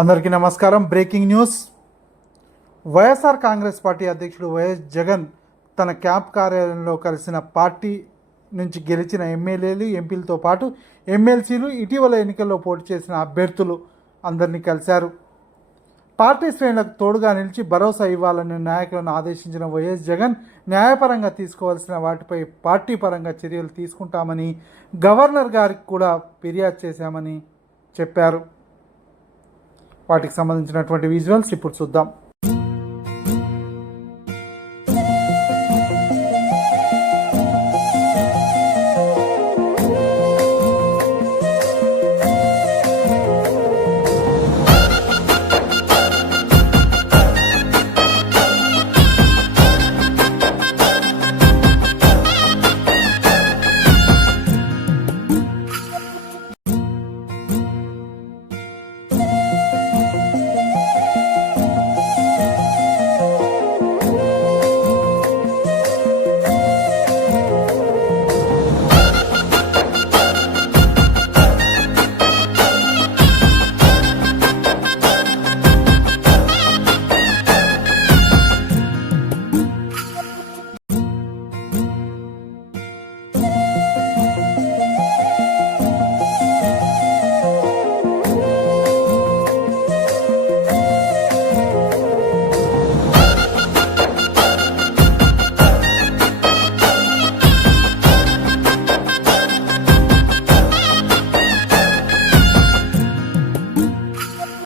అందరికీ నమస్కారం. Breaking news. YSR Congress party అధ్యక్షుడు వైఎస్ జగన్ తన క్యాంప్ కార్యాలయంలో కలిసిన పార్టీ నుంచి గెలిచిన ఎమ్మెల్యేలు ఎంపీలతో పాటు ఎమ్మెల్సీలు ఇటీవల ఎన్నికల్లో పోటీ చేసిన అభ్యర్థులు అందరినీ కలిశారు. పార్టీ శ్రేణులకు తోడుగా నిలిచి భరోసా ఇవ్వాలని నాయకులను ఆదేశించిన వైఎస్ జగన్ న్యాయపరంగా తీసుకోవాల్సిన వాటిపై పార్టీ పరంగా చర్యలు తీసుకుంటామని గవర్నర్ గారికి కూడా ఫిర్యాదు చేశామని చెప్పారు. వాటికి సంబంధించినటువంటి విజువల్స్ ఇప్పుడు చూద్దాం.